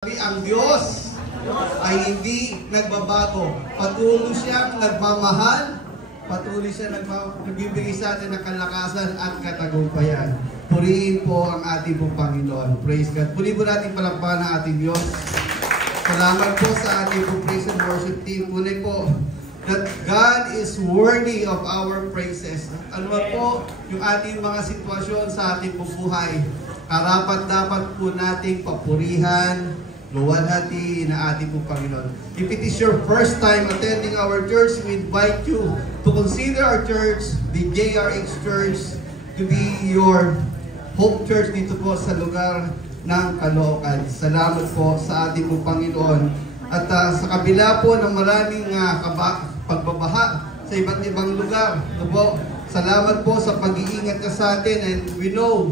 Ang Diyos ay hindi nagbabago. Patuloy siyang nagmamahal, patuloy siyang nagbibigay sa atin ng kalakasan at katagumpayan. Purihin po ang ating pong Panginoon. Praise God. Puli po natin palakpakan ang ating Diyos. Salamat po sa ating pong praise and worship team. Puli po that God is worthy of our praises. Ano ba po yung ating mga sitwasyon sa ating buhay? Karapat-dapat po nating papurihan, luwalhati na ating po Panginoon. If it is your first time attending our church, we invite you to consider our church, the JRX Church, to be your hope church dito po sa lugar ng Caloocan. Salamat po sa ating po Panginoon. At sa kabila po ng maraming pagbabaha sa iba't ibang lugar, po, salamat po sa pag-iingat ka sa atin, and we know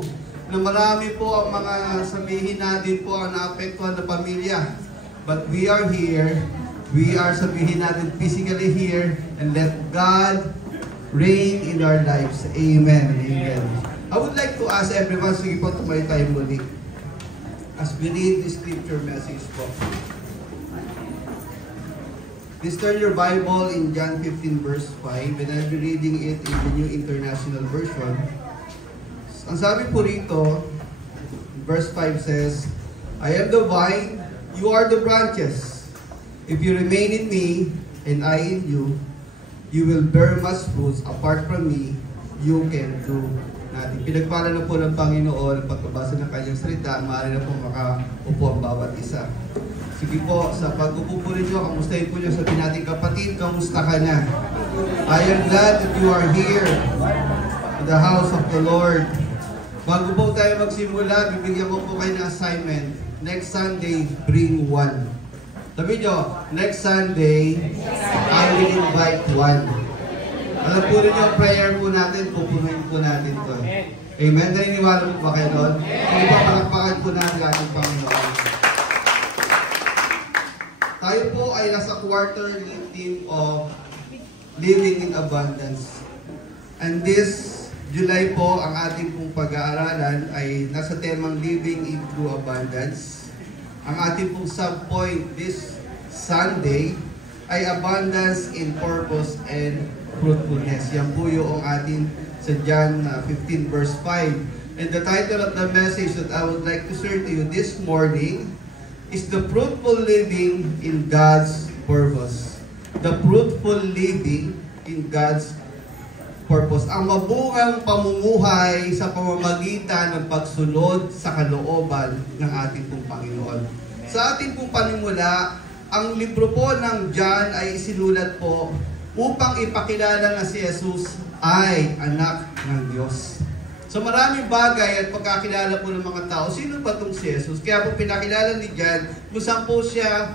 na marami po ang mga sabihin natin po ang naapektuhan na pamilya. But we are here, we are sabihin natin physically here, and let God reign in our lives. Amen. Amen. I would like to ask everyone, sige po, tumayo tayo muli as we read the scripture message po. Please turn your Bible in John 15 verse 5, and I'll be reading it in the New International Version. Ang sabi po rito, verse 5 says, I am the vine, you are the branches. If you remain in me, and I in you, you will bear much fruits. Apart from me, you can do nothing. Pinagpala na po ng Panginoon, pagkabasa ng kanyang salita, maaari na po makaupo ang bawat isa. Sige po, sa pag-upo po rin nyo, kamustahin po nyo, sabihin natin, kapatid, kamusta ka na? I am glad that you are here in the house of the Lord. Bago po tayo magsimula, bibigyan ko po kayo ng assignment. Next Sunday, bring one. Sabi nyo, next Sunday, I will invite one. Alam po rin yung prayer po natin, pupunuin po natin ito. Amen? Naniniwala po ba kayo doon? Hindi pa palakpakan po natin ating Panginoon. Tayo po ay nasa quarterly theme of Living in Abundance. And this July po, ang ating pong pag-aaralan ay nasa temang Living in True Abundance. Ang ating pong subpoint this Sunday ay Abundance in Purpose and Fruitfulness. Yan po yung ating sa John 15 verse 5. And the title of the message that I would like to share to you this morning is The Fruitful Living in God's Purpose. The Fruitful Living in God's Purpose. Ang mabungang pamumuhay sa pamamagitan ng pagsunod sa kalooban ng ating pong Panginoon. Sa ating pong panimula, ang libro po ng John ay isinulat po upang ipakilala na si Jesus ay anak ng Diyos. So maraming bagay at pagkakilala po ng mga tao, sino ba itong si Jesus? Kaya po pinakilala ni John, kung saan po siya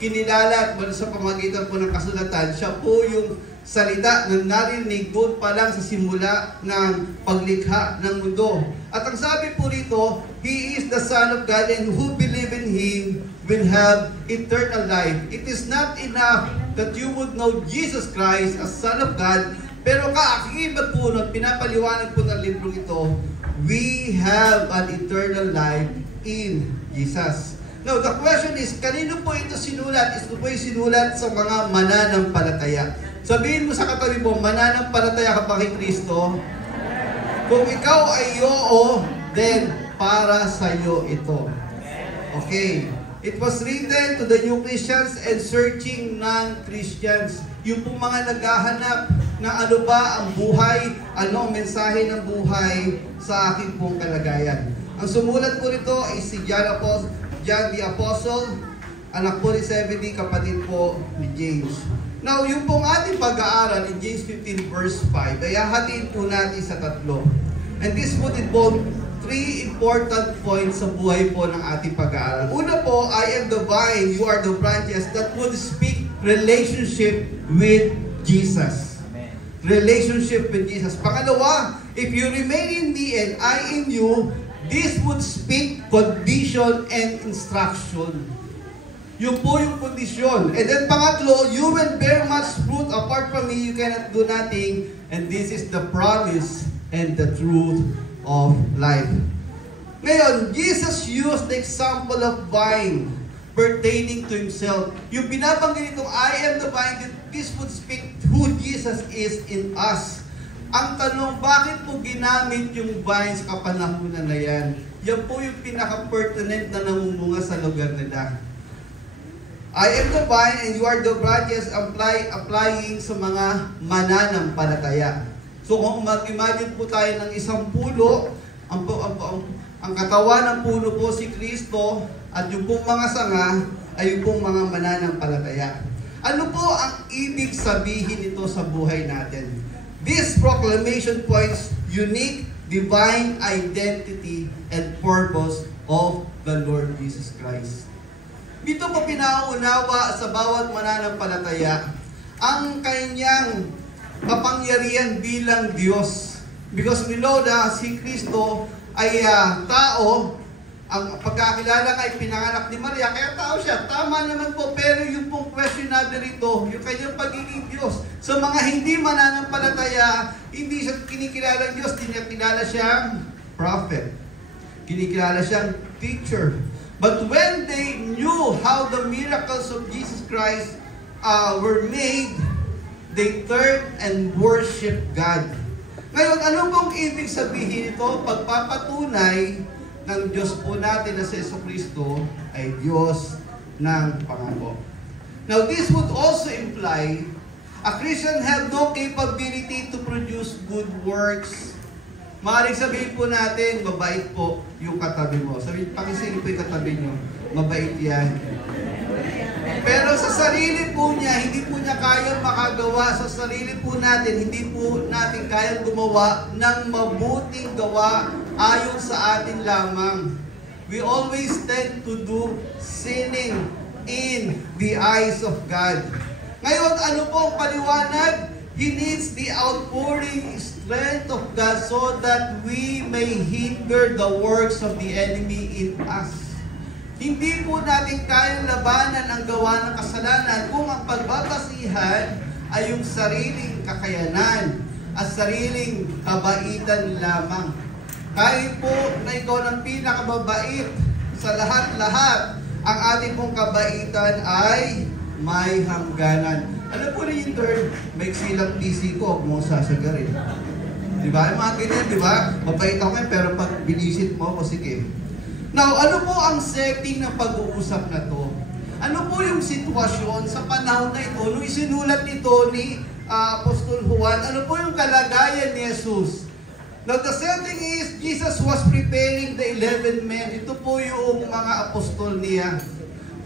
kinilala at sa pamamagitan po ng kasulatan, siya po yung salita na narinig doon pa lang sa simula ng paglikha ng mundo. At ang sabi po rito, He is the Son of God, and who believe in Him will have eternal life. It is not enough that you would know Jesus Christ as Son of God, pero kaakibat po nun, pinapaliwanag po ng librong ito, we have an eternal life in Jesus. Now, the question is, kanino po ito sinulat? Ito po yung sinulat sa mga mananampalataya. Sabihin mo sa katabi mo, mananampalataya ka pa kay Kristo? Kung ikaw ay oo, then para sa iyo ito. Okay. It was written to the new Christians and searching non-Christians. Yung pong mga naghahanap ng ano ba ang buhay, ano ang mensahe ng buhay sa aking pong kalagayan. Ang sumulat po nito ay si John the Apostle, anak po ni Zebedee, kapatid po ni James. Now, yung pong ating pag-aaral in James 15 verse 5, ay hahatiin po natin sa tatlo. And this would involve three important points sa buhay po ng ating pag-aaral. Una po, I am the vine, you are the branches, that would speak relationship with Jesus. Amen. Relationship with Jesus. Pangalawa, if you remain in me and I in you, this would speak condition and instruction. Yun po yung kondisyon. And then pangatlo, you will bear much fruit. Apart from me, you cannot do nothing. And this is the promise and the truth of life. Ngayon, Jesus used the example of vine pertaining to Himself. Yung binabanggit itong I am the vine, this would speak who Jesus is in us. Ang tanong, bakit po ginamit yung vine sa kapanahunan na yan? Yan po yung pinaka-pertinent na namumunga sa lugar nila. I am the vine and you are the branches, applying sa mga mananampalataya. So kung mag-imagine po tayo ng isang puno, ang katawan ng puno po si Kristo at yung pong mga sanga ay yung pong mga mananampalataya. Ano po ang ibig sabihin nito sa buhay natin? This proclamation points unique divine identity and purpose of the Lord Jesus Christ. Dito po pinauunawa sa bawat mananampalataya ang kanyang kapangyarihan bilang Diyos. Because we know na si Kristo ay tao, ang pagkakilala ay pinanganak ni Maria, kaya tao siya. Tama naman po, pero yung pong questionable rito, yung kanyang pagiging Diyos. Sa mga hindi mananampalataya, hindi siya kinikilala Diyos, kinikilala siyang prophet. Kinikilala siyang teacher. But when they knew how the miracles of Jesus Christ were made, they turned and worshiped God. Ngayon, ano pong ibig sabihin ito? Pagpapatunay ng Diyos po natin na si Jesucristo ay Diyos ng pangako. Now, this would also imply a Christian have no capability to produce good works. Maaaring sabihin po natin, mabait po yung katabi mo. Sabihin, pakisingin po yung katabi nyo, mabait yan. Pero sa sarili po niya, hindi po niya kayang makagawa. Sa sarili po natin, hindi po natin kayang gumawa ng mabuting gawa ayon sa atin lamang. We always tend to do sinning in the eyes of God. Ngayon, ano po ang paliwanag? He needs the outpouring strength of God so that we may hinder the works of the enemy in us. Hindi po natin kayang labanan ang gawa ng kasalanan kung ang pagbabasihan ay yung sariling kakayanan at sariling kabaitan lamang. Kahit po na ikaw ng pinakamabait sa lahat-lahat, ang ating pong kabaitan ay may hangganan. Ano po rin yung term? May silang PC ko, huwag mo sasagarin. Diba? Yung mga ganyan, diba? Mabait ako ngayon, pero pag binisit mo ako, sige. Now, ano po ang setting ng pag-uusap na to? Ano po yung sitwasyon sa panahon na ito? Nung isinulat nito ni Apostol Juan, ano po yung kalagayan ni Jesus? Now, the setting is, Jesus was preparing the 11 men. Ito po yung mga apostol niya.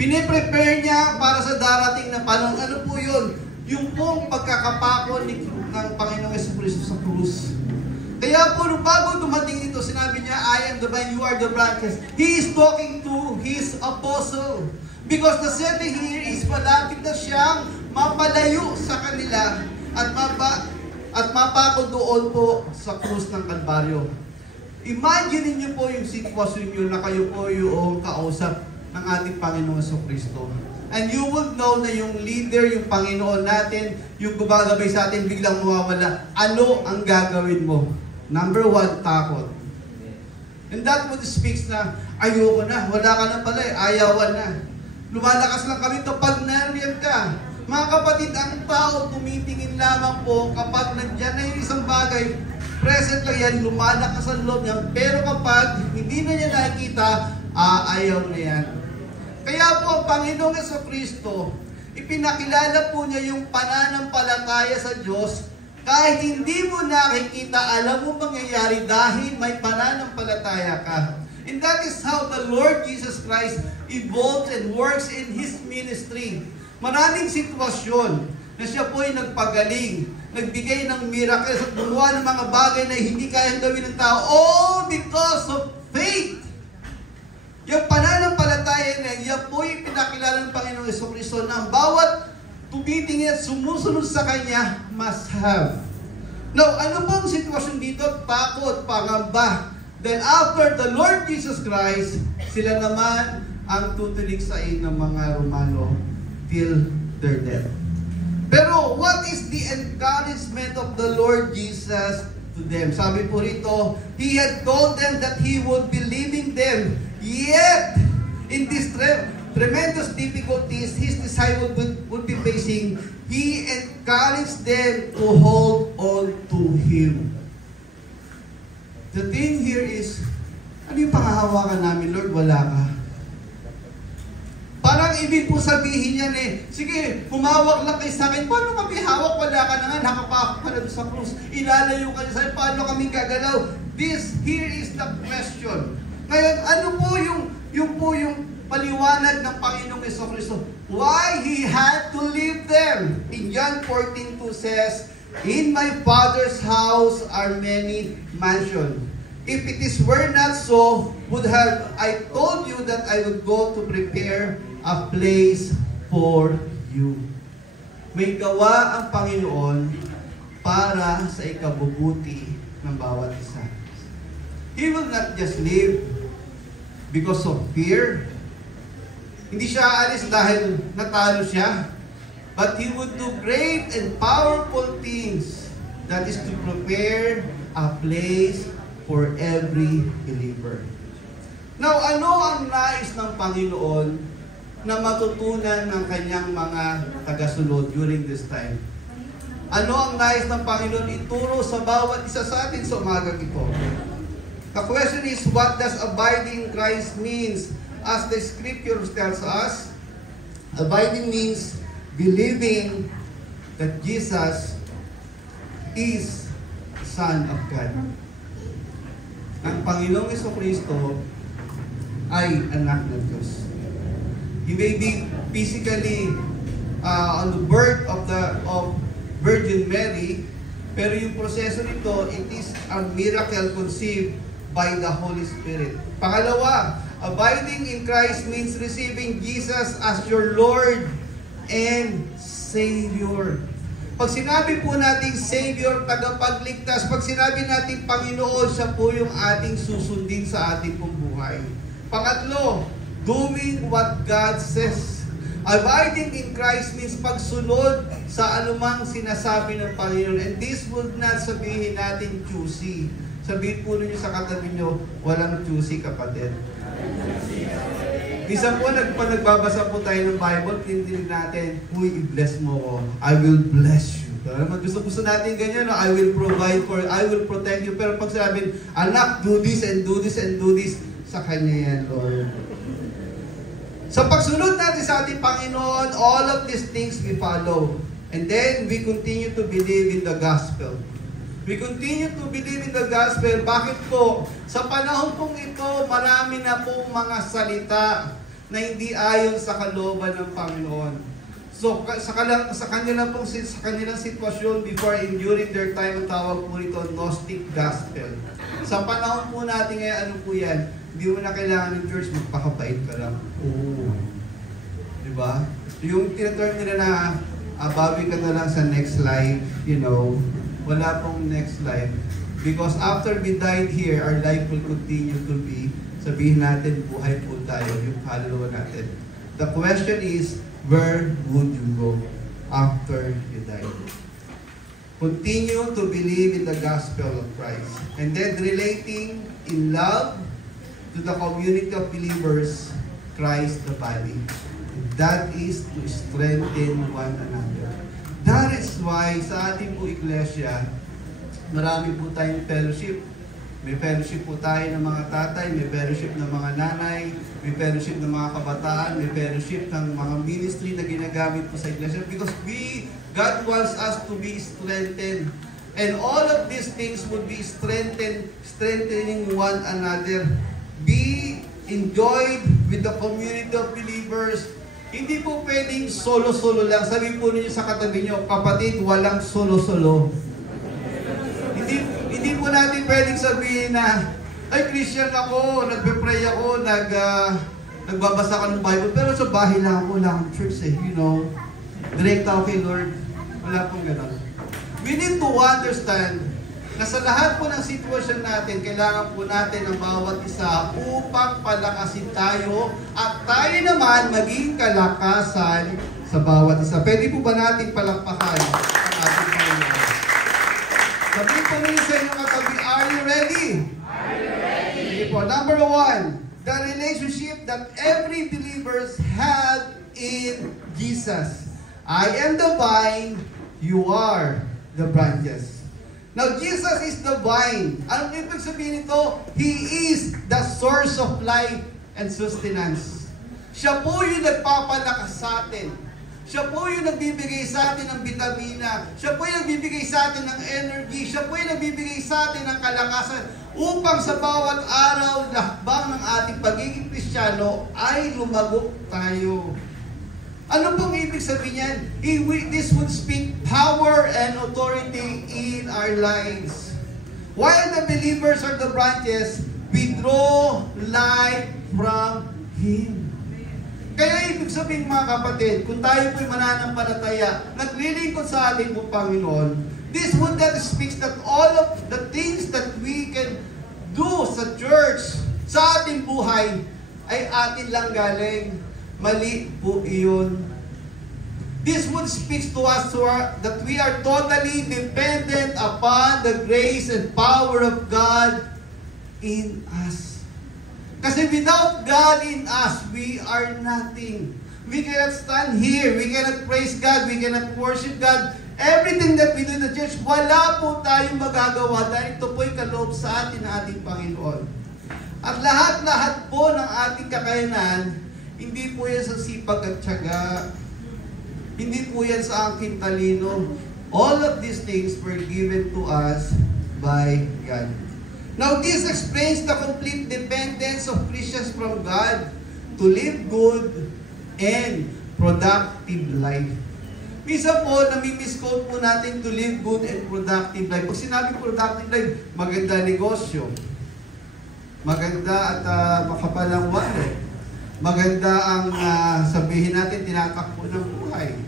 Piniprepare niya para sa darating na panahon. Ano po yun? Yung pong pagkakapako ng Panginoong Jesucristo sa krus. Kaya po, bago dumating ito, sinabi niya, I am the vine, you are the branches. He is talking to his apostle. Because the setting here is malapit na siyang mapalayo sa kanila at mapako doon po sa krus ng Kalbaryo. Imagine niyo po yung sitwasyon niyo na kayo po yung kausap ng ating Panginoon Jesucristo. And you will know na yung leader, yung Panginoon natin, yung gumagabay sa atin, biglang mawawala. Ano ang gagawin mo? Number 1, takot. And that would speaks na, ayoko na, wala ka na pala, ayawan na. Lumalakas lang kami kapag nariyan ka. Mga kapatid, ang tao tumitingin lamang po kapag nandyan na yung isang bagay, present lang yan, lumalakas ang loob niya. Pero kapag hindi na niya nakikita, ayaw na yan. Kaya po ang Panginoong Jesucristo, ipinakilala po niya yung pananampalataya sa Diyos. Kahit hindi mo nakikita, alam mo mangyayari dahil may pananampalataya ka. And that is how the Lord Jesus Christ evolves and works in His ministry. Maraming sitwasyon na siya po ay nagpagaling, nagbigay ng miracles at gumawa ng mga bagay na hindi kayang gawin ng tao, all because of faith. Yung pananampalataya na yan po yung pinakilala ng Panginoong Jesucristo na ang bawat tumitingin at sumusunod sa Kanya must have. Now, ano po ang sitwasyon dito? Takot, pangamba. Then after the Lord Jesus Christ, sila naman ang tutuliksain ng mga Romano till their death. Pero what is the encouragement of the Lord Jesus to them? Sabi po rito, He had told them that He would be leaving leave them. Yet, in these tremendous difficulties his disciples would be facing, he encouraged them to hold on to Him. The thing here is, ano yung pangahawakan namin, Lord? Wala ka. Parang ibig po sabihin yan sige, humawak lang kayo sa akin. Paano kami hawak? Wala ka na nga, nakapakot ka na doon sa krus. Ilalayo ka sa akin. Paano kami gagalaw? Here is the question. Ngayon, ano po yung paliwanag ng Panginoong Jesucristo? Why He had to leave them? In John 14:2 says, "In my Father's house are many mansions. If it were not so, would have I told you that I would go to prepare a place for you." May gawa ang Panginoon para sa ikabubuti ng bawat isa. He will not just live because of fear. Hindi siya aalis dahil natalo siya. But He would do great and powerful things. That is to prepare a place for every believer. Now, ano ang nais ng Panginoon na matutunan ng kanyang mga tagasunod during this time? Ano ang nais ng Panginoon ituro sa bawat isa sa atin sa umagang ito? The question is, what does abiding in Christ means? As the Scripture tells us, abiding means believing that Jesus is the Son of God. Ang Panginoong Jesucristo ay anak ng Diyos. He may be physically on the birth of Virgin Mary, pero yung proseso nito, it is a miracle conceived by the Holy Spirit. Pangalawa, abiding in Christ means receiving Jesus as your Lord and Savior. Pag sinabi po nating Savior, tagapagligtas, pag sinabi nating Panginoon, siya po yung ating susundin sa ating pong buhay. Pangatlo, doing what God says. Abiding in Christ means pagsunod sa anumang sinasabi ng Panginoon. And this would not sabihin natin choosy. Sabihin po ninyo sa katabi nyo, walang choosy, kapatid. Isa po, nagbabasa po tayo ng Bible, tinitinig natin, "Uy, i-bless mo ko. I will bless you." Gusto natin ganyan, I will provide for, I will protect you. Pero pag sabihin, "Anak, do this and do this and do this," sa Kanya yan, Lord. Sa pagsunod natin sa ating Panginoon, all of these things we follow. And then, we continue to believe in the gospel. We continue to believe in the gospel. Bakit po? Sa panahon pong ito, marami na pong mga salita na hindi ayon sa kalooban ng Panginoon. So, sa kanilang sitwasyon before and during their time, ang tawag po rito, Gnostic Gospel. Sa panahon po natin ngayon, ano po yan? Hindi mo na kailangan ng church, magpakabait ka lang. Oo. Diba? Yung tinaturn nila na, bawi ka na lang sa next life, wala pong next life. Because after we died here, our life will continue to be, sabihin natin, buhay po tayo, yung kaluluwa natin. The question is, where would you go after you die? Continue to believe in the gospel of Christ. And then relating in love to the community of believers, Christ the body. That is to strengthen one another. That is why sa ating po iglesia, marami po tayong fellowship. May fellowship po tayo ng mga tatay, may fellowship ng mga nanay, may fellowship ng mga kabataan, may fellowship ng mga ministry na ginagamit po sa iglesia. Because God wants us to be strengthened. And all of these things would be strengthening one another. Be enjoyed with the community of believers. Hindi po pwedeng solo-solo lang. Sabi po ninyo sa katabi nyo, kapatid, walang solo-solo. Hindi po natin pwedeng sabihin na, ay, Christian ako, nagpe-pray ako, nagbabasa ka ng Bible, pero sa bahay lang ako, wala akong church direct ako kay Lord. Wala pong gano'n. We need to understand na sa lahat po ng sitwasyon natin, kailangan po natin ang bawat isa upang palakasin tayo at tayo naman maging kalakasan sa bawat isa. Pwede po ba natin palakpakan ang ating Panginoon? Sabihin po ninyo sa inyong katabi, are you ready? Are you ready? Sige po, number 1. the relationship that every believer had in Jesus. I am the vine, you are the branches. Now, Jesus is the vine. Anong ibig sabihin nito? He is the source of life and sustenance. Siya po yung nagpapalakas sa atin. Siya po yung nagbibigay sa atin ng bitamina. Siya po yung nagbibigay sa atin ng energy. Siya po yung nagbibigay sa atin ng kalakasan upang sa bawat araw na hakbang ng ating pagiging Kristiyano ay lumago tayo. Ano pong ibig sabihin niyan? This would speak power and authority in our lives. While the believers are the branches, we draw life from Him. Kaya ibig sabihin mga kapatid, kung tayo po'y mananampalataya, naglilingkod sa ating po Panginoon, this would that speaks that all of the things that we can do sa church, sa ating buhay, ay atin lang galing. Mali po iyon. This would speaks to us that we are totally dependent upon the grace and power of God in us. Kasi without God in us, we are nothing. We cannot stand here. We cannot praise God. We cannot worship God. Everything that we do in the church, wala po tayong magagawa dahil ito po'y kaloob sa atin ng ating Panginoon. At lahat-lahat po ng ating kakayanan, hindi po yan sa sipag at tiyaga. Hindi po yan sa aking talino. All of these things were given to us by God. Now, this explains the complete dependence of Christians from God to live good and productive life. Minsan po, nami-misquote po natin to live good and productive life. Pag sinabi productive life, maganda negosyo. Maganda at makapalang wallet. Maganda ang sabihin natin, tinatakbo ng buhay.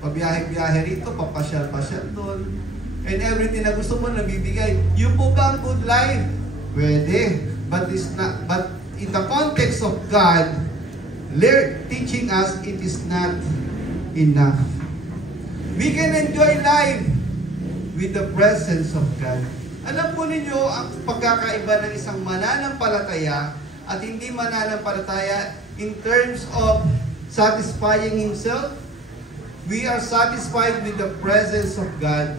Pabiyahe-biyahe rito, papasyal-pasyal doon. And everything na gusto mo, nabibigay. Yung po ba ang good life? Pwede. But in the context of God, teaching us, it is not enough. We can enjoy life with the presence of God. Alam po ninyo, ang pagkakaiba ng isang mananampalataya at hindi mananampalataya in terms of satisfying himself. We are satisfied with the presence of God.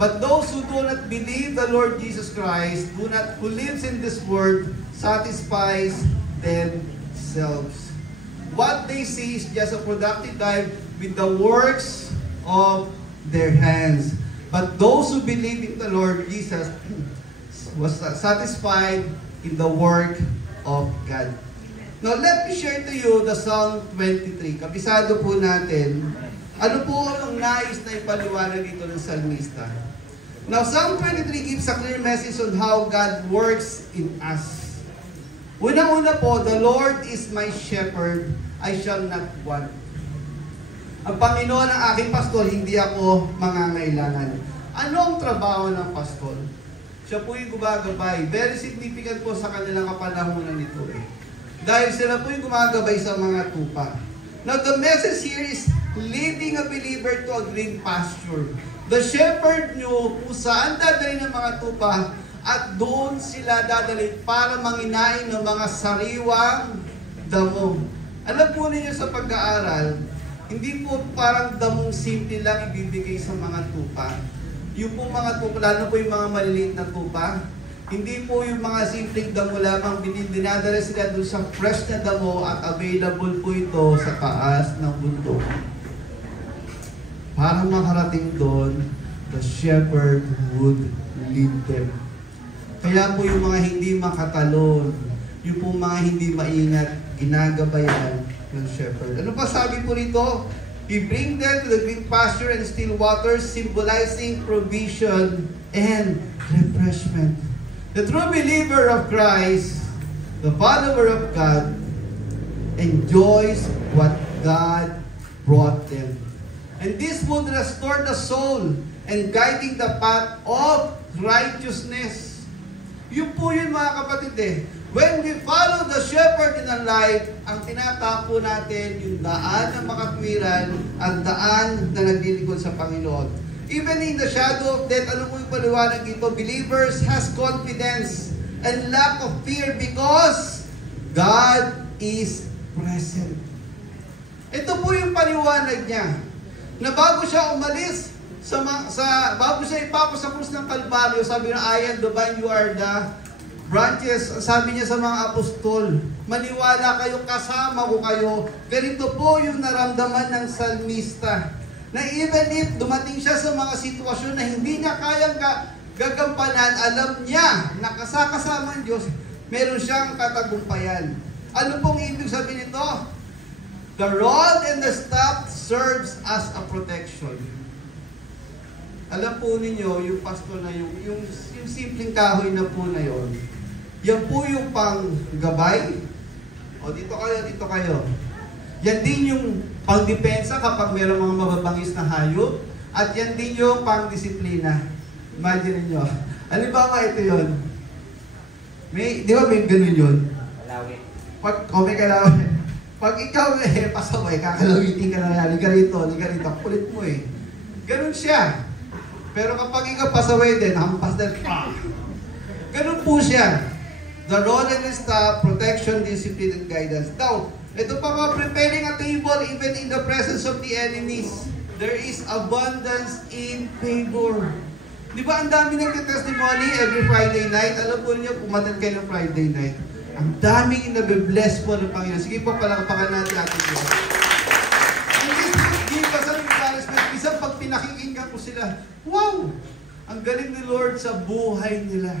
But those who do not believe the Lord Jesus Christ, who lives in this world, satisfies themselves. What they see is just a productive life with the works of their hands. But those who believe in the Lord Jesus was satisfied in the work of God. Now, let me share to you the Psalm 23. Kabisado po natin. Ano po ang nais na ipaliwanag dito ng salmista? Now, Psalm 23 gives a clear message on how God works in us. Una-una po, the Lord is my shepherd, I shall not want. Ang Panginoon ang aking pastor, hindi ako mangangailangan. Ano ang trabaho ng pastor? Siya po yung gumagabay. Very significant po sa kanilang kapanahunan nito eh. Dahil sila po yung gumagabay sa mga tupa. Now, the message here is leading a believer to a green pasture. The shepherd nyo kung saan dadalhin ng mga tupa at doon sila dadalhin para manginain ng mga sariwang damo. Alam po ninyo sa pag-aaral, hindi po parang damong simple lang ibibigay sa mga tupa. Yung po mga tupa, lalo po yung mga maliliit na tupa, hindi po yung mga simpleng damo lamang, dinadala sila doon sa fresh na damo at available po ito sa taas ng bundok. Para makarating doon, the shepherd would lead them. Kaya po yung mga hindi makatalon, yung po mga hindi maingat, ginagabayan ng shepherd. Ano pa sabi po rito? He bring them to the green pasture and still waters, symbolizing provision and refreshment. The true believer of Christ, the follower of God, enjoys what God brought them. And this would restore the soul and guiding the path of righteousness. Yun po yun mga kapatid eh. When we follow the shepherd in our life, ang tinatapo natin yung daan ng makatwiran at daan na naglilingkod sa Panginoon. Even in the shadow of death, ano po yung paliwanag dito? Believers has confidence and lack of fear because God is present. Ito po yung paliwanag niya, na bago siya umalis, bago siya ipako sa krus ng Kalbaryo, sabi na, I am the vine, you are the branches. Sabi niya sa mga apostol, maniwala kayo, kasama ko kayo. Ganito po yung naramdaman ng salmista, na even if dumating siya sa mga sitwasyon na hindi niya kayang gagampanan, alam niya na kasama ng Diyos, meron siyang katagumpayan. Ano pong ibig sabihin nito? The rod and the staff serves as a protection. Alam po ninyo, yung pastor na yung simpleng kahoy na po na yon, yan po yung panggabay. O dito kayo. Yan din yung pangdepensa kapag mayroong mga mababangis na hayop. At yan din yung pangdisiplina. Imagine nyo. Halimbawa ito yon. Di ba may ganun yun? Kalawit. May kalawit. Pag ikaw pasaway, kakalawitin ka na, liga rito, kulit mo eh. Ganun siya. Pero kapag ikaw pasaway din, hampas din, ganun po siya. The rod and the staff, protection, discipline, and guidance. Now, ito pa mga preparing a table even in the presence of the enemies. There is abundance in favor. Di ba ang dami nagte-testimony every Friday night? Alam po niyo, umattend kayo ng Friday night. Ang daming nabibless po ng Panginoon. Sige po, palakapakan natin ating Diyos. Hindi pa sa embarrassment. Isang pag pinakikinggan ko sila, wow! Ang galing ni Lord sa buhay nila.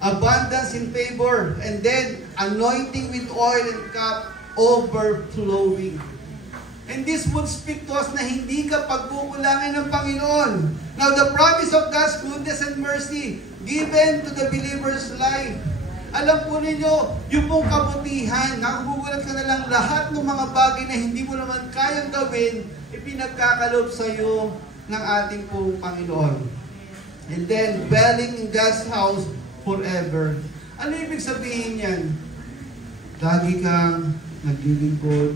Abundance in favor. And then, anointing with oil and cup overflowing. And this would speak to us na hindi ka pagkukulangin ng Panginoon. Now, the promise of God's goodness and mercy given to the believer's life. Alam po ninyo, yung pong kabutihan, nakagugulat ka na lang lahat ng mga bagay na hindi mo naman kayang gawin, ipinagkakalob sa iyo ng ating pong Panginoon. And then, dwelling in God's house forever. Ano ibig sabihin yan? Lagi kang naglilingkod,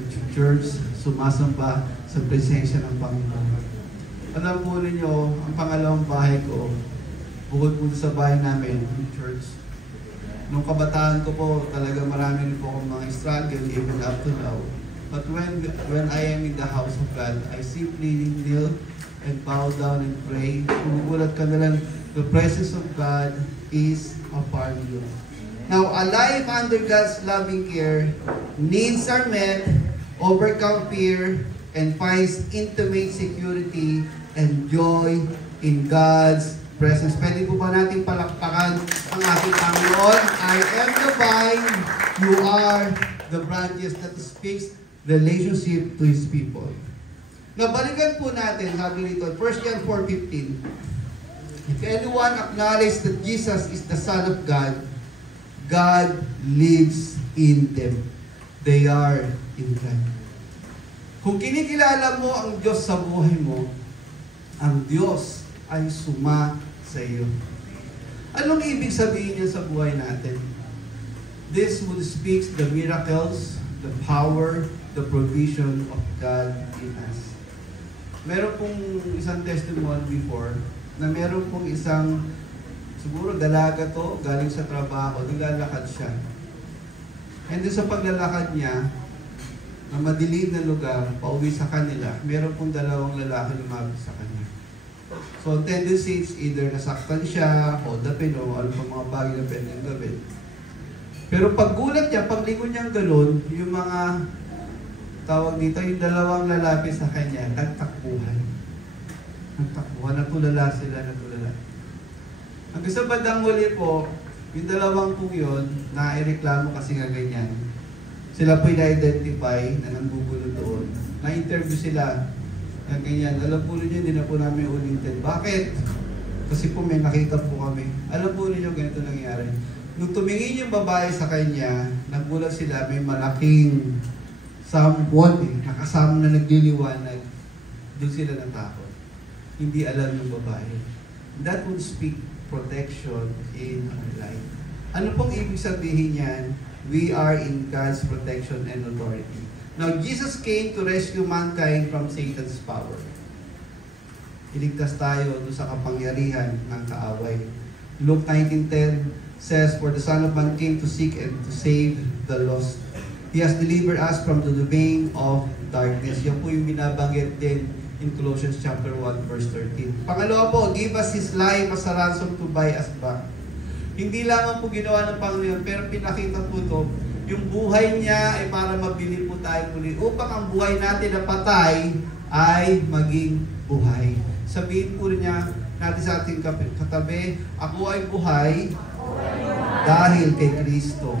nag-church, sumasamba sa presensya ng Panginoon. Alam po ninyo, ang pangalawang bahay ko, bukod po sa bahay namin, church, nung kabataan ko po, talaga marami rin po akong mga struggle even up to now. But when I am in the house of God, I simply kneel and bow down and pray. Kumugulat ka na lang, the presence of God is upon you. Now, a life under God's loving care, needs are met, overcome fear, and finds intimate security and joy in God's presence. Pwede po ba natin palakpakan ang ating Panginoon? I am the vine, you are the branches that speaks relationship to His people. Nabalikan po natin, sabi rito, 1 John 4:15. If anyone acknowledges that Jesus is the Son of God, God lives in them. They are in God. Kung kinikilala mo ang Diyos sa buhay mo, ang Diyos ay suma sa iyo. Anong ibig sabihin niya sa buhay natin? This will speak the miracles, the power, the provision of God in us. Meron pong isang testimony before na meron pong isang, siguro dalaga to, galing sa trabaho, naglalakad siya. And then sa paglalakad niya, na madilim na lugar, pauwi sa kanila, meron pong dalawang lalaki lumapit sa kanya. So, tendency is either nasaktan siya, o dapin, o ano pa mga bagay na pwedeng gawin. Pero paggulat niya, paglingon niyang galon, yung mga tawag dito, yung dalawang lalapit sa kanya, nagtakbuhan. Natulala sila, natulala. Hanggang sa bandang huli po, yung dalawang po yun, naireklamo kasi nga ganyan. Sila po na-identify na nanggugulo doon. Na-interview sila na ganyan. Alam po ninyo, hindi na po namin ulitin. Bakit? Kasi po may nakita po kami. Alam po ninyo, ganito nangyari. Nung tumingin yung babae sa kanya, nagulat sila, may malaking someone nakasama na nagliliwanag. Doon sila natakot. Hindi alam ng babae. That would speak protection in our life. Ano pong ibig sabihin yan? We are in God's protection and authority. Now, Jesus came to rescue mankind from Satan's power. Iligtas tayo doon sa kapangyarihan ng kaaway. Luke 19:10, says, "For the Son of Man came to seek and to save the lost. He has delivered us from the domain of darkness." Yan po yung binabanggit din in Colossians chapter 1 verse 13. Pangalawa po, "Give us His life as a ransom to buy us back." Hindi lamang po ginawa ng Panginoon, pero pinakita po ito, yung buhay niya ay para mabili po tayo muli upang ang buhay natin na patay ay maging buhay. Sabihin po niya natin sa ating katabi, "Ako ay buhay dahil kay Kristo."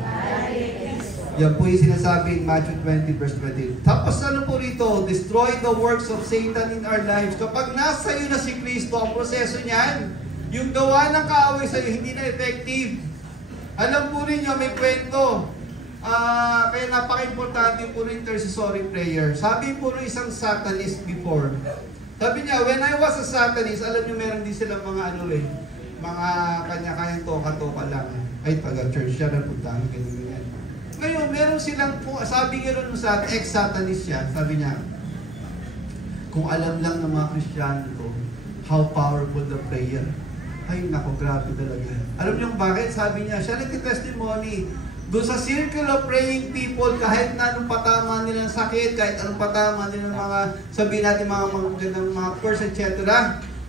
Yan po yung sinasabi in Matthew 20 verse 20. Tapos ano po rito? Destroy the works of Satan in our lives. Kapag nasa iyo na si Kristo, ang proseso niyan, yung gawa ng kaaway sa iyo hindi na effective. Alam po ninyo, may kwento. Kaya napaka-importante po ng intercessory prayer. Sabi po ng isang Satanist before, sabi niya, "When I was a Satanist," alam niyo meron din silang mga mga kanya-kanyang toka-toka lang. Ay, taga-church siya, napuntahan, ganyan. Ngayon, meron silang, sabi nga rin sa ex-Satanist siya, sabi niya, "Kung alam lang ng mga Kristiyano ko, how powerful the prayer." Ay, nako, grabe talaga. Alam niyo bakit? Sabi niya, siya nagtitestimony, doon sa circle of praying people, kahit na anong patama nila ng sakit, kahit anong patama nila ng mga, sabihin natin mga magandang mga curse, etc.,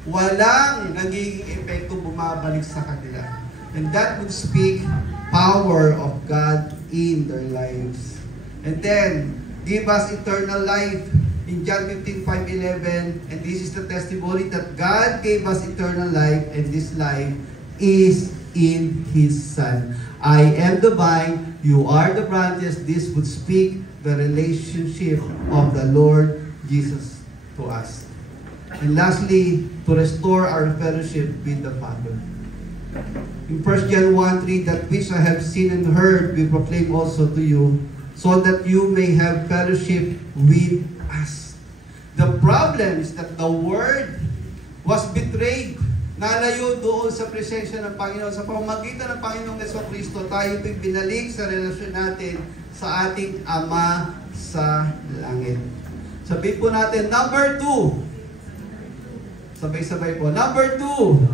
walang nagiging epekto bumabalik sa kanila. And that would speak power of God in their lives. And then, give us eternal life. In John 15:5-11, and this is the testimony that God gave us eternal life, and this life is in His Son. I am the vine, you are the branches. This would speak the relationship of the Lord Jesus to us. And lastly, to restore our fellowship with the Father. In 1 John 1:3, "That which I have seen and heard, we proclaim also to you, so that you may have fellowship with us." The problem is that the Word was betrayed. Nalayo doon sa presensya ng Panginoon. Sa pamamagitan ng Panginoong Jesucristo, tayo binalik sa relasyon natin sa ating Ama sa langit. Sabihin po natin, number 2. Sabay-sabay po. Number 2.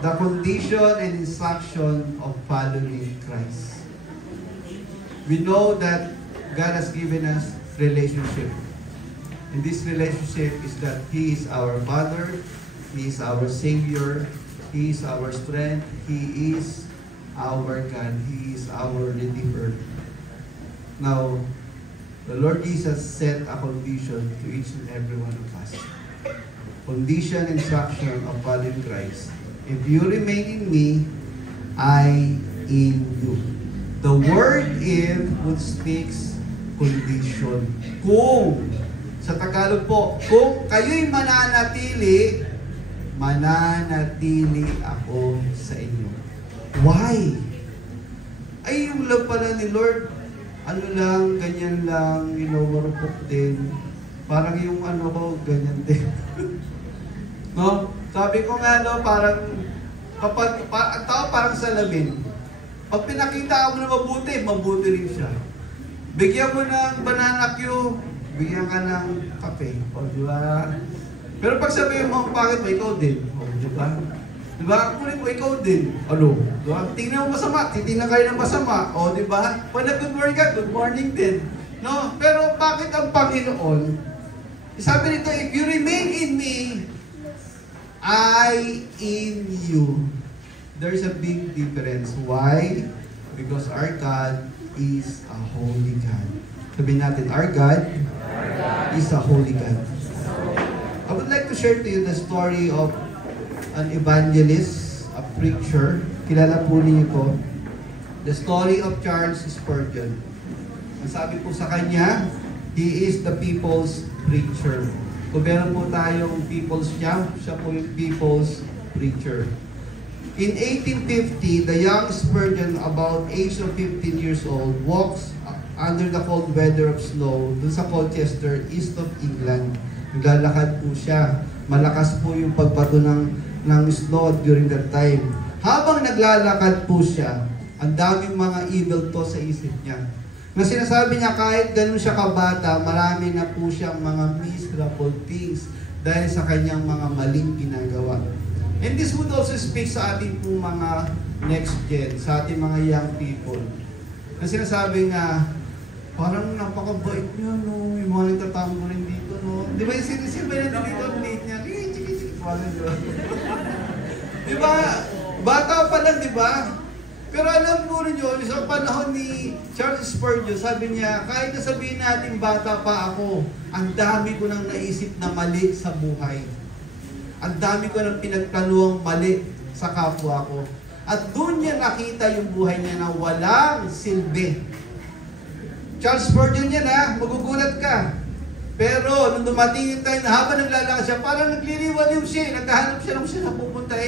The condition and instruction of following Christ. We know that God has given us relationship. And this relationship is that He is our Father, He is our Savior, He is our strength, He is our God, He is our Redeemer. Now, the Lord Jesus set a condition to each and every one of us. Condition, instruction of following Christ. If you remain in me, I in you. The word "if" would speaks condition. Kung, sa Tagalog po, kung kayo'y mananatili, mananatili ako sa inyo. Why? Ay, yung love pala ni Lord, ano lang, ganyan lang, marupok din. Parang yung ano ko, ganyan din. No? Sabi ko nga, parang, kapag, ang tao parang salamin. Pag pinakita ako na mabuti, mabuti rin siya. Bigyan mo ng banana cue, bigyan ka ng kape. O, di ba? Pero pag sabihin mo, bakit mo, ikaw din. O, di ba? Di ba? Kunin mo, ikaw din. Ano? Di ba? Tingnan mo masama, titingnan kayo ng masama. O, di ba? Pag good morning ka, good morning din. No? Pero bakit ang Panginoon, sabi nito, if you remain in me, I in you. There's a big difference. Why? Because our God is a holy God. Sabihin natin, our God is a holy God. I would like to share to you the story of an evangelist, a preacher. Kilala po niyo ito. The story of Charles Spurgeon. Ang sabi po sa kanya, he is the people's preacher. Kung meron po tayong people's champ, siya po yung people's preacher. In 1850, the young Spurgeon, about age of 15 years old, walks under the cold weather of snow dun sa Colchester, east of England. Naglalakad po siya. Malakas po yung pagbato ng snow during that time. Habang naglalakad po siya, ang daming mga evil to sa isip niya. Na sinasabi niya kahit ganun siya kabata, marami na po siyang mga miserable things dahil sa kanyang mga maling ginagawa. And this would also speak sa ating po mga next gen, sa ating mga young people. Na sinasabi nga, parang napakabait niya, no? May mga nagtatambo rin dito, no? Di ba yung sinisibay na dito ang late niya? Chiki-chiki, parang yun. Di ba? Bata pa lang, di ba? Pero alam mo rin yun, sa panahon ni Charles Spurgeon, sabi niya, kahit na sabihin natin bata pa ako, ang dami ko nang naisip na mali sa buhay. Ang dami ko nang pinagplanuang mali sa kapwa ko. At doon niya nakita yung buhay niya na walang silbi. Charles Spurgeon yan ha, magugulat ka. Pero nung dumating yung time na habang naglalakad siya, parang nagliliwaliw siya. Naghahanap siya ng siya na pupunta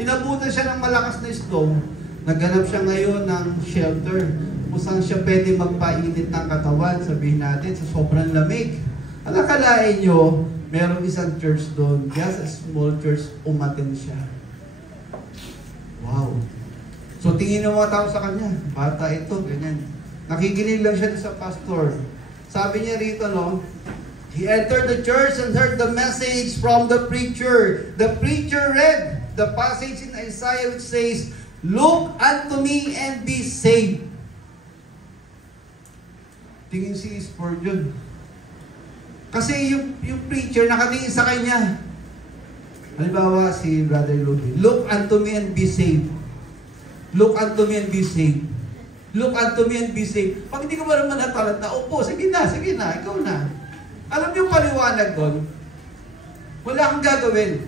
inabutan siya ng malakas na storm. Naghanap siya ngayon ng shelter kung saan siya pwede magpainit ng katawan, sabihin natin, sa sobrang lamig. Alakalain nyo, merong isang church doon, just a small church, umaten siya. Wow. So tingin ng mga tao sa kanya, bata ito, ganyan. Nakikinig lang siya sa pastor. Sabi niya rito, no, he entered the church and heard the message from the preacher. The preacher read the passage in Isaiah which says, "Look unto me and be saved." Tingin si Spurgeon. Kasi yung preacher nakatingin sa kanya. Halimbawa si Brother Ludwig, "Look unto me and be saved." Look unto me and be saved. Look unto me and be saved. Pag hindi ka ba naman natalat na, opo, sige na, ikaw na. Alam niyo paliwanag doon? Wala kang gagawin.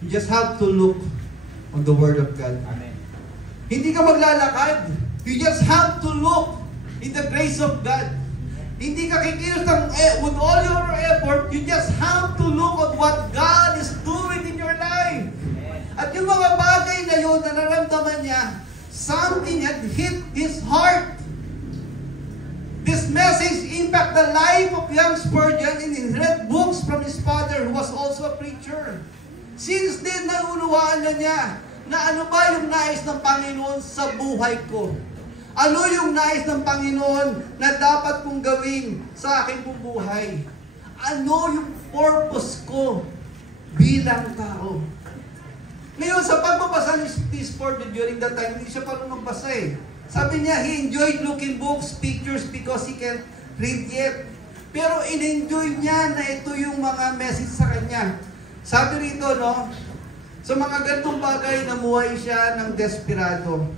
You just have to look on the Word of God. Amen. Hindi ka maglalakad. You just have to look in the grace of God. Hindi ka kikilos with all your effort. You just have to look at what God is doing in your life. At yung mga bagay na yun na nararamdaman niya, something had hit his heart. This message impact the life of young Spurgeon and he read books from his father who was also a preacher. Since then, naunawaan na niya na ano ba yung nais ng Panginoon sa buhay ko. Ano yung nais ng Panginoon na dapat kong gawin sa aking buhay? Ano yung purpose ko bilang tao? Ngayon, sa pagbabasa ni Spurgeon during that time, hindi siya parang magbasa eh. Sabi niya, he enjoyed looking books, pictures because he can't read yet. Pero in-enjoy niya na ito yung mga message sa kanya. Sabi rito, no, sa mga ganitong bagay, namuhay siya ng desperado.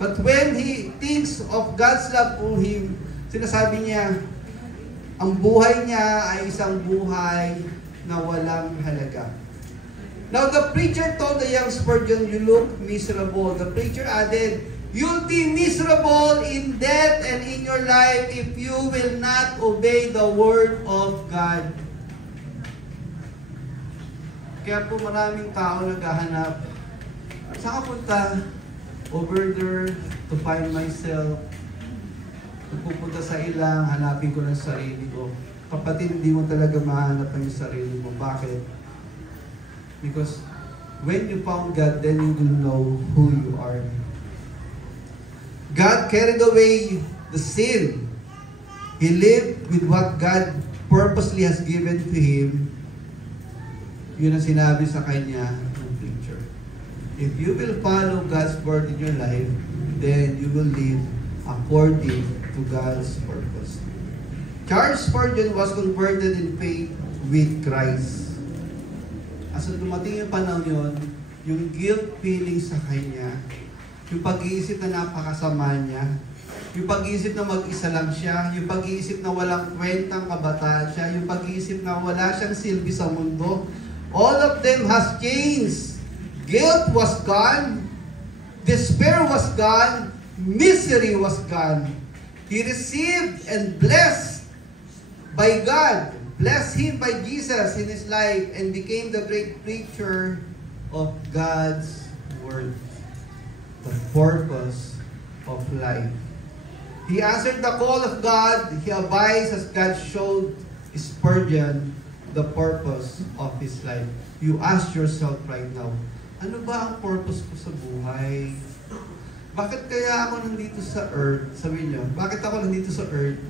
But when he thinks of God's love for him, sinasabi niya, ang buhay niya ay isang buhay na walang halaga. Now the preacher told the young Spurgeon, "You look miserable." The preacher added, "You'll be miserable in death and in your life if you will not obey the word of God." Kaya po maraming tao naghahanap. Saan ka punta? Over there to find myself. Nagpupunta sa ilang, hanapin ko ng sarili ko. Kapatid, hindi mo talaga mahanap ang sarili mo. Bakit? Because when you found God, then you will know who you are. God carried away the sin. He lived with what God purposely has given to him. Yun ang sinabi sa kanya ng preacher. If you will follow God's word in your life, then you will live according to God's purpose. Charles Spurgeon was converted in faith with Christ. As dumating yung panahon yun, yung guilt feeling sa kanya, yung pag-iisip na napakasama niya, yung pag-iisip na mag-isa lang siya, yung pag-iisip na walang kwentang kabataan siya, yung pag-iisip na wala siyang silbi sa mundo, all of them has changed. Guilt was gone, despair was gone, misery was gone. He received and blessed by God, blessed him by Jesus in his life, and became the great preacher of God's word, the purpose of life. He answered the call of God. He abides as God showed Spurgeon the purpose of his life. You ask yourself right now, ano ba ang purpose ko sa buhay? Bakit kaya ako nandito sa earth? Sabihin niyo, bakit ako nandito sa earth?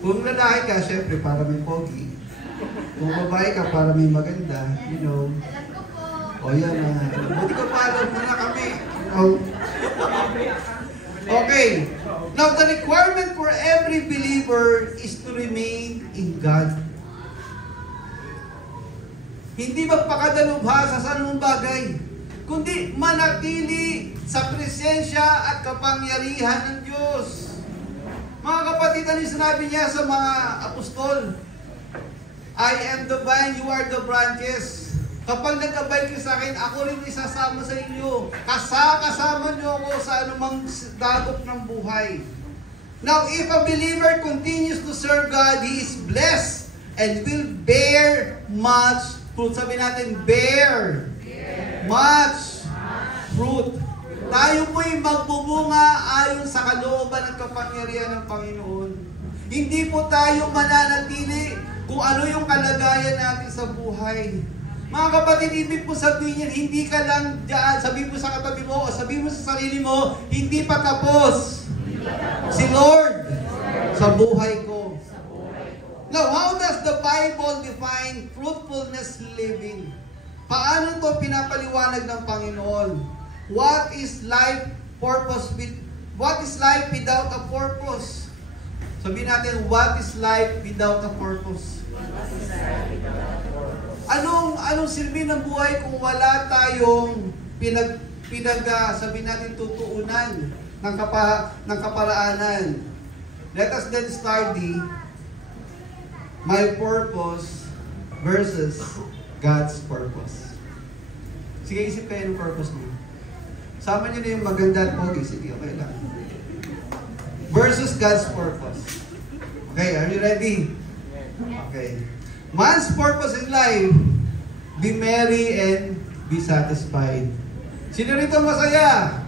Kung lalaki ka, syempre, para may pogi. Kung babae ka, para may maganda. You know. O yan na. Buti ka pala muna kami. Oh. Okay. Now, the requirement for every believer is to remain in God. Hindi magpakadalubhasa sa anumang bagay, kundi manatili sa presensya at kapangyarihan ng Diyos. Mga kapatid, ano yung sinabi niya sa mga apostol? I am the vine, you are the branches. Kapag nag-abide kayo sa akin, ako rin isasama sa inyo. Kasama niyo ako sa anumang dagok ng buhay. Now, if a believer continues to serve God, he is blessed and will bear much fruit. Sabi natin, bear much fruit. Tayo po'y magbubunga ayon sa kalooban at kapangyarihan ng Panginoon. Hindi po tayo mananatili kung ano yung kalagayan natin sa buhay. Mga kapatid, ibig po sabihin yan, hindi ka lang dyan, sabihin mo sa katabi mo, o sabihin mo sa sarili mo, hindi pa tapos si Lord sa buhay ko. Now, how does the Bible define fruitfulness living? Paano to pinapaliwanag ng Panginoon? What is life purpose what is life without a purpose? Sabihin natin, what is life without a purpose? Anong silbi ng buhay kung wala tayong sabihin natin, tutuunan ng kaparaanan? Let us then study my purpose versus God's purpose. Sige, isip kayo ng purpose niyo. Sama niyo na yung maganda at pogi. Sige, okay lang. Versus God's purpose. Okay, are you ready? Okay. Man's purpose in life, be merry and be satisfied. Sino rito masaya?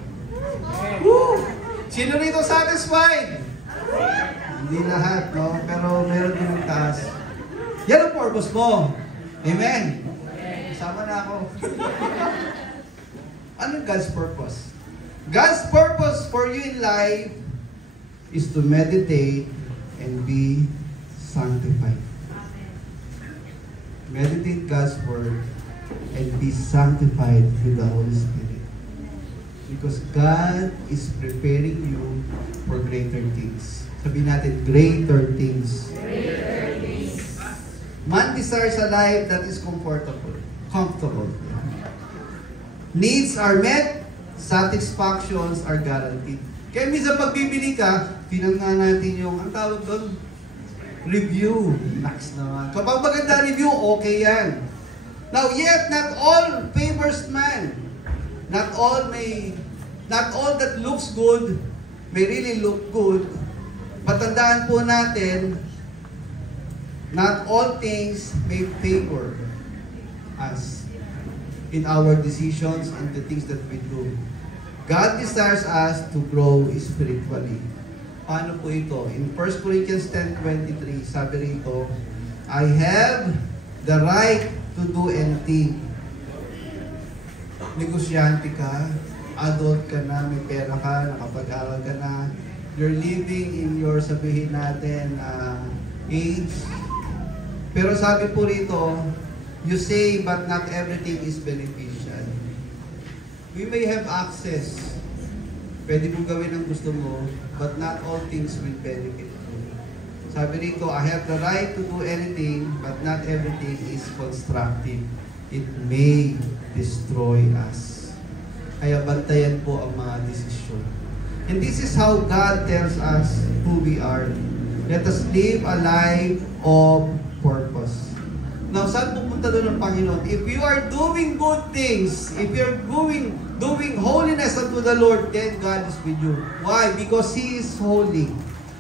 Woo! Sino rito satisfied? Hindi lahat, no? Pero meron din ang taas. Yan ang purpose mo. Amen? Kasama na ako. Ano God's purpose? God's purpose for you in life is to meditate and be sanctified. Meditate God's word and be sanctified with the Holy Spirit. Because God is preparing you for greater things. Sabihin natin, greater things. Greater things. Man desires a life that is comfortable. Needs are met, satisfactions are guaranteed. Kaya minsan pag bibili ka, tinangga natin yung, ang tawag doon, review. Next naman. Kapag maganda review, okay yan. Now, yet, not all favors man. Not all that looks good may really look good. Patandaan po natin, not all things may favor us in our decisions and the things that we do. God desires us to grow spiritually. Paano po ito? In 1 Corinthians 10:23, sabi rito, I have the right to do anything. Negosyante ka, adult ka na, may pera ka, nakapag-aral ka na, you're living in your, sabihin natin, age. Pero sabi po rito, you say, but not everything is beneficial. We may have access. Pwede mo gawin ang gusto mo, but not all things will benefit you. Sabi rito, I have the right to do anything, but not everything is constructive. It may destroy us. Kaya bantayan po ang mga desisyon. And this is how God tells us who we are. Let us live a life of purpose. Now, saan pupunta doon ang Panginoon? If you are doing good things, if you're doing holiness unto the Lord, then God is with you. Why? Because He is holy.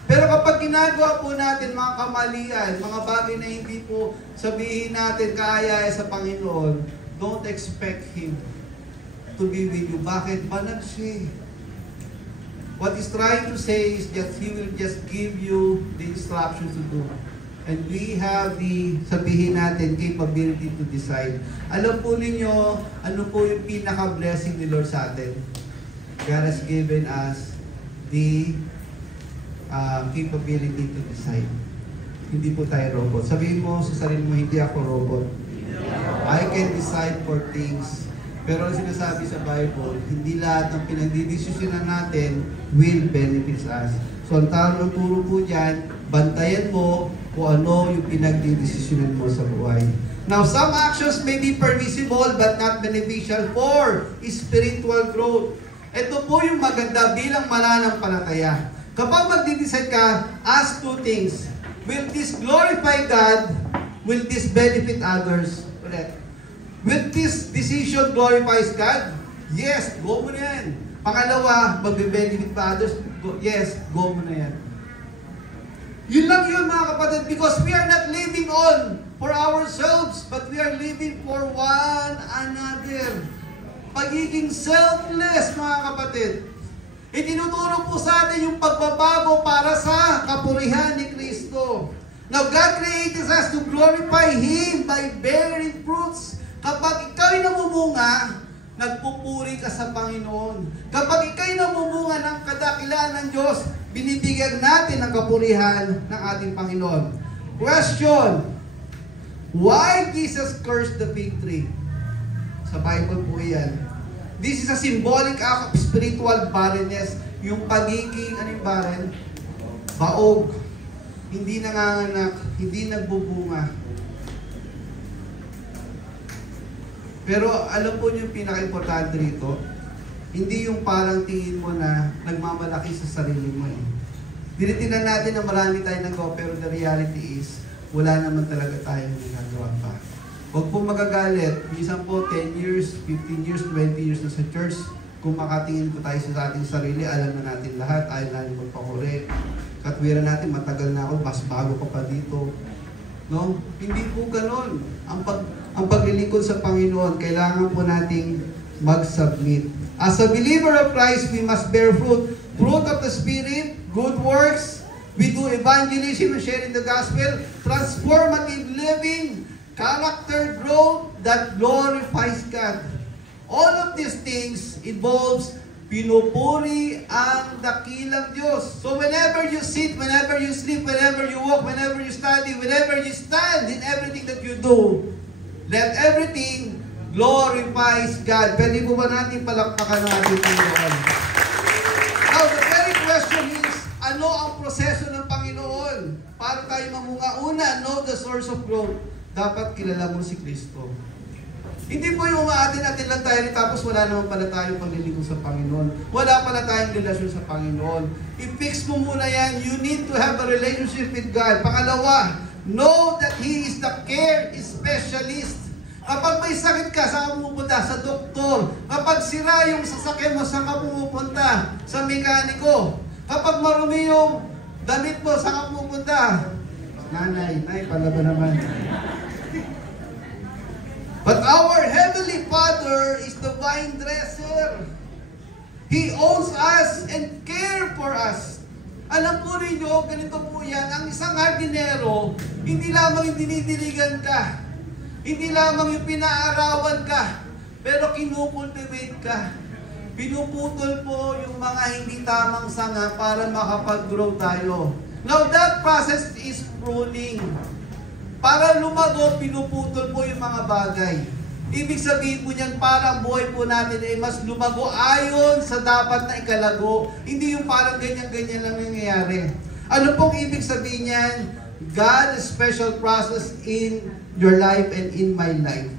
Pero kapag ginagawa po natin mga kamalian, mga bagay na hindi po sabihin natin kaaya sa Panginoon, don't expect Him to be with you. Bakit? Banal siya. What He's trying to say is that He will just give you the instructions to do. And we have the, sabihin natin, capability to decide. Alam po ninyo, ano po yung pinaka-blessing ni Lord sa atin? God has given us the capability to decide. Hindi po tayo robot. Sabihin mo sa sarili mo, hindi ako robot. I can decide for things. Pero ang sinasabi sa Bible, hindi lahat ng pinagdidesisyonan natin will benefit us. So ang turo po dyan, bantayan mo kung ano yung pinagdidesisyonan mo sa buhay. Now, some actions may be permissible but not beneficial for spiritual growth. Ito po yung maganda bilang mananampalataya. Kapag magdi-decide ka, ask two things. Will this glorify God? Will this benefit others? Ulit. Will this decision glorifies God? Yes, go mo na yan. Pangalawa, magbe-benefit pa others? Yes, go mo na yan. Yun lang yun mga kapatid, because we are not living on for ourselves, but we are living for one another. Pagiging selfless mga kapatid. Itinuturo po sa atin yung pagbabago para sa kapurihan ni Kristo. Now, God created us to glorify Him by bearing fruits. Kapag ikaw'y namumunga, nagpupuri ka sa Panginoon. Kapag ikaw'y namumunga ng kadakilaan ng Diyos, binibigyan natin ang kapurihan ng ating Panginoon. Question: why Jesus cursed the fig tree? Sa Bible po yan. This is a symbolic act of spiritual barrenness. Yung pagiging, ano yung barren? Baog. Hindi nanganganak, hindi nagbubunga. Pero alam po niyo yung pinaka-importante rito, hindi yung parang tingin mo na nagmamalaki sa sarili mo eh. Dinitingnan natin na marami tayong nagawa, pero the reality is, wala naman talaga tayong ginagawa pa. Huwag po magagalit. Minsan po, 10 years, 15 years, 20 years na sa church, kung makatingin po tayo sa ating sarili, alam na natin lahat, ayaw natin magpakuri. Katwiran natin, matagal na ako, mas bago ka pa dito. No? Hindi po ganon. Ang paglilingkod sa Panginoon, kailangan po nating mag-submit. As a believer of Christ, we must bear fruit. Fruit of the Spirit, good works. We do evangelism and sharing the gospel. Transformative living, character growth that glorifies God. All of these things involves pinupuri ang dakilang Diyos. So whenever you sit, whenever you sleep, whenever you walk, whenever you study, whenever you stand in everything that you do, let everything glorifies God. Pwede po ba natin palakpakan ng ating Panginoon? Now, the very question is, ano ang proseso ng Panginoon para tayo mamunga? Una, know the source of growth. Dapat kilala mo si Kristo. Hindi po yung umaatin-atin lang tayo tapos wala naman pala tayong paglilingkod sa Panginoon. Wala pala tayong relasyon sa Panginoon. I-fix mo muna yan. You need to have a relationship with God. Pangalawa, know that He is the care specialist. Kapag may sakit ka, saan ka pumupunta? Sa doktor. Kapag sira yung sasakyan mo, saan ka pumupunta? Sa mekaniko. Kapag marumi yung damit mo, saan ka pumupunta? Nanay, pala ba naman? But our Heavenly Father is the vine dresser. He owns us and care for us. Alam po ninyo, ganito po yan, ang isang hardinero, hindi lamang yung dinidiligan ka, hindi lamang yung pinaarawan ka, pero kinukultivate ka. Pinuputol po yung mga hindi tamang sanga para makapag-grow tayo. Now that process is pruning. Para lumago, pinuputol po yung mga bagay. Ibig sabihin po niyan, para ang buhay po natin ay mas lumago ayon sa dapat na ikalago. Hindi yung parang ganyan-ganyan lang nangyayari. Ano pong ibig sabihin niyan? God's special process in your life and in my life.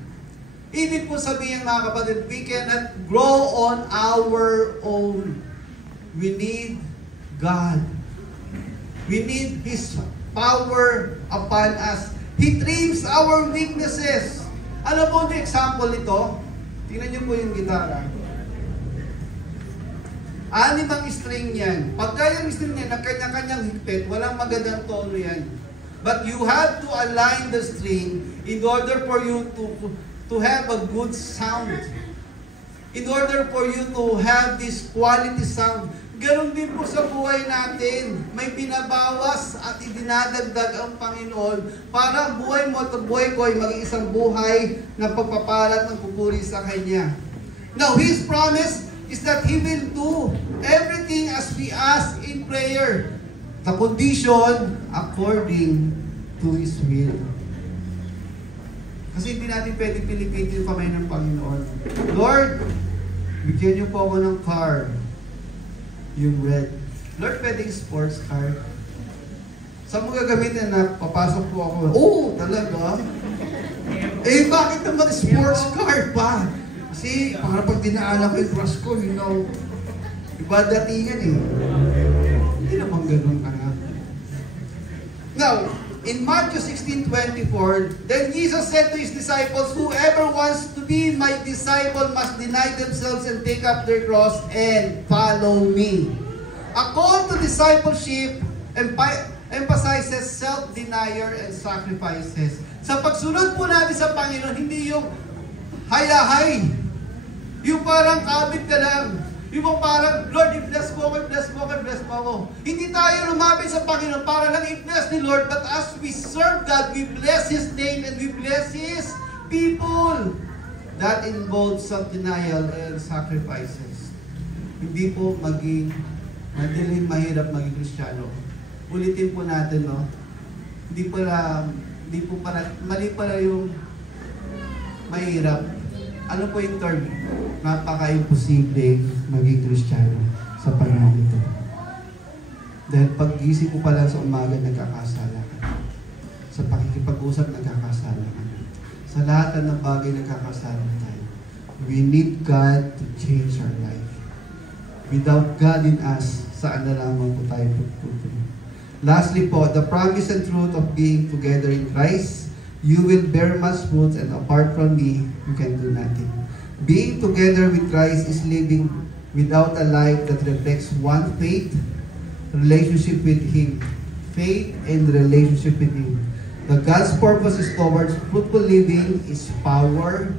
Ibig po sabihin mga kapatid, we cannot grow on our own. We need God. We need His power upon us. He trims our weaknesses. Ano po yung example nito? Tingnan niyo po yung gitara. 6 ang string yan. Pagka yung string yan, nagkanya-kanyang higpit, walang magandang tono yan. But you have to align the string in order for you to have a good sound. In order for you to have this quality sound. Ganon din po sa buhay natin. May binabawas at idinadagdag ang Panginoon para ang buhay mo at ang buhay ko ay maging isang buhay na pagpapalat ng pupuri sa Kanya. Now, His promise is that He will do everything as we ask in prayer. The condition according to His will. Kasi hindi natin pwede pilipitin yung kamay ng Panginoon. Lord, bigyan niyo po ako ng car. Yung red. Lord, pwede yung sports car. Saan mo gagamitin na papasok po ako? Oh, talaga? Eh, bakit naman sports car pa? Kasi, para pag dinaanan ko yung crush ko, you know, iba datingan eh. Hindi naman ganun, anak. Now, in Matthew 16:24, then Jesus said to His disciples, whoever wants to be my disciple must deny themselves and take up their cross and follow me. A call to discipleship emphasizes self-denial and sacrifices. Sa pagsunod po natin sa Panginoon, hindi yung hayahay. Yung parang kabit ka lang. Yung parang, Lord, i-bless mo ako, i-bless mo ako, i-bless mo ako. Hindi tayo lumapit sa Panginoon para lang i-bless ni Lord, but as we serve God, we bless His name and we bless His people. That involves self-denial and sacrifices. Hindi po maging madaling mahirap maging Kristiyano. Ulitin po natin, no? Mali pala yung mahirap. Ano po yung term? Napaka-imposible maging Kristiyano sa panahon ito. Dahil pag-gising mo pa lang sa umaga, nagkakasala ka. Sa pakikipag-usap, nagkakasala ka. Sa lahat ng bagay, nagkakasala tayo. We need God to change our life. Without God in us, saan na lamang po tayo pupunta? Lastly po, the promise and truth of being together in Christ, you will bear much fruit, and apart from me, you can do nothing. Being together with Christ is living without a life that reflects one faith, relationship with Him. Faith and relationship with Him. The God's purpose is towards fruitful living is power,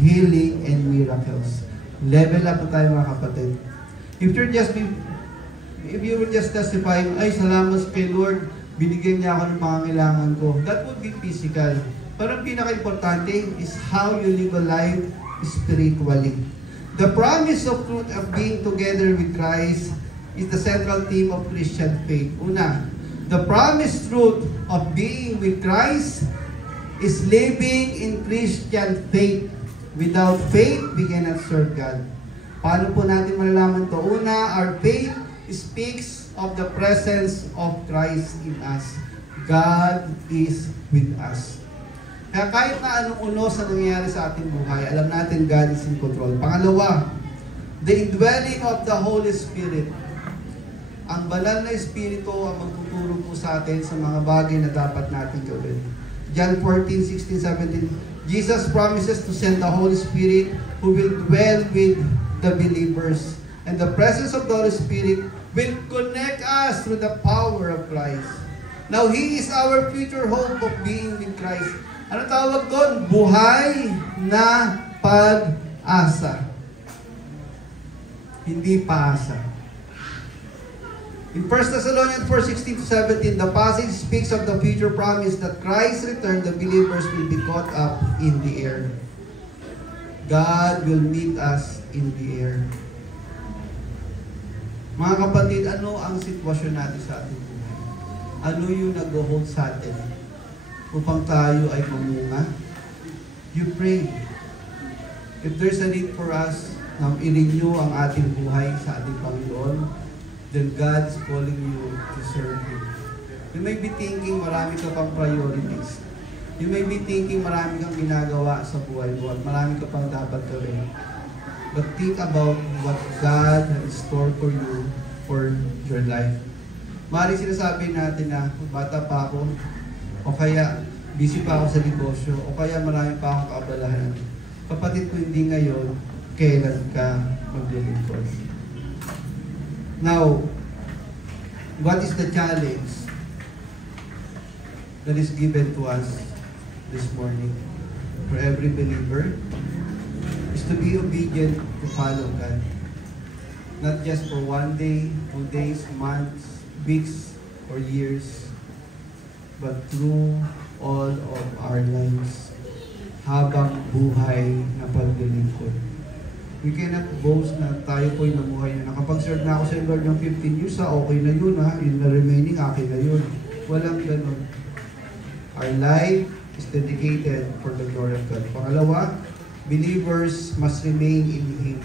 healing, and miracles. Level up po tayo mga kapatid. If you will just testify, ay salamat kay Lord, binigyan niya ako ng pangangailangan ko. That would be physical. Pero ang pinaka-importante is how you live a life spiritually. The promise of truth of being together with Christ is the central theme of Christian faith. Una, the promised truth of being with Christ is living in Christian faith. Without faith, we cannot serve God. Paano po natin malalaman to? Una, our faith speaks of the presence of Christ in us. God is with us. Kaya kahit na anong unos na nangyayari sa ating buhay, alam natin God is in control. Pangalawa, the indwelling of the Holy Spirit. Ang banal na Espiritu ang magtuturo po sa atin sa mga bagay na dapat natin gawin. John 14:16-17, Jesus promises to send the Holy Spirit who will dwell with the believers. And the presence of the Holy Spirit will connect us through the power of Christ. Now, He is our future hope of being with Christ. Ano tawag doon? Buhay na pag-asa. Hindi paasa. In 1 Thessalonians 4:16-17, the passage speaks of the future promise that Christ's return, the believers will be caught up in the air. God will meet us in the air. Mga kapatid, ano ang sitwasyon natin sa ating buhay? Ano yung nag-hold sa atin upang tayo ay mamunga? You pray. If there's a need for us na i-renew ang ating buhay sa ating Panginoon, then God's calling you to serve Him. You may be thinking marami ka pang priorities. You may be thinking marami kang ginagawa sa buhay mo at marami ka pang dapat gawin. But think about what God has in store for you for your life. Maaaring sinasabi natin na bata pa ako, o kaya busy pa ako sa negosyo, o kaya marami pa akong kaabalahan. Kapatid ko, hindi ngayon, kailan ka maglilingkod. Now, what is the challenge that is given to us this morning for every believer? Is to be obedient to follow God. Not just for 1 day, 2 days, months, weeks, or years, but through all of our lives. Habang buhay na paglilingkod. We cannot boast na tayo po'y namuhay na. Nakapag-serve na ako sa Lord ng 15 years, okay na yun ha. Yung na remaining, akin na yun. Walang ganun. Our life is dedicated for the glory of God. Pangalawa, believers must remain in Him.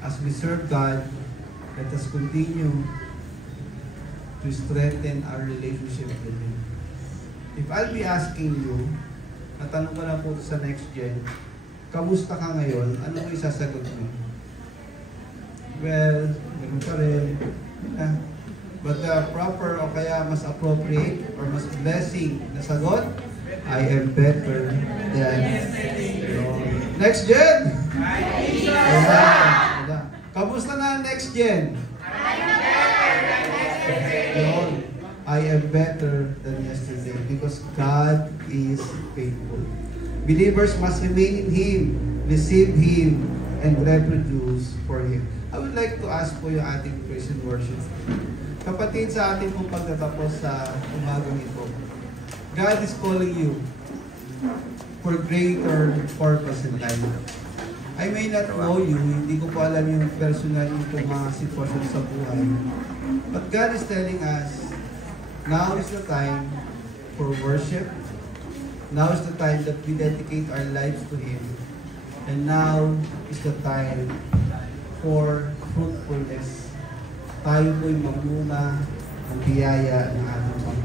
As we serve God, let us continue to strengthen our relationship with Him. If I'll be asking you, natanong ko na po sa next gen, kamusta ka ngayon? Ano mo isasagot mo? Well, ganun pa rin. But the proper o kaya mas appropriate or mas blessing na sagot, I am better than next gen! Kamusta na next gen? I am better than yesterday because God is faithful. Believers must remain in Him, receive Him, and reproduce for Him. I would like to ask po yung ating praise and worship. Kapatid, sa ating pong pagtatapos sa umagang ito, God is calling you for greater purpose in life. I may not know you, hindi ko po alam yung personal yung mga sitwasyon sa buhay. But God is telling us, now is the time for worship. Now is the time that we dedicate our lives to Him. And now is the time for fruitfulness. Tayo po'y mamunga ng biyaya ng ating Panginoon.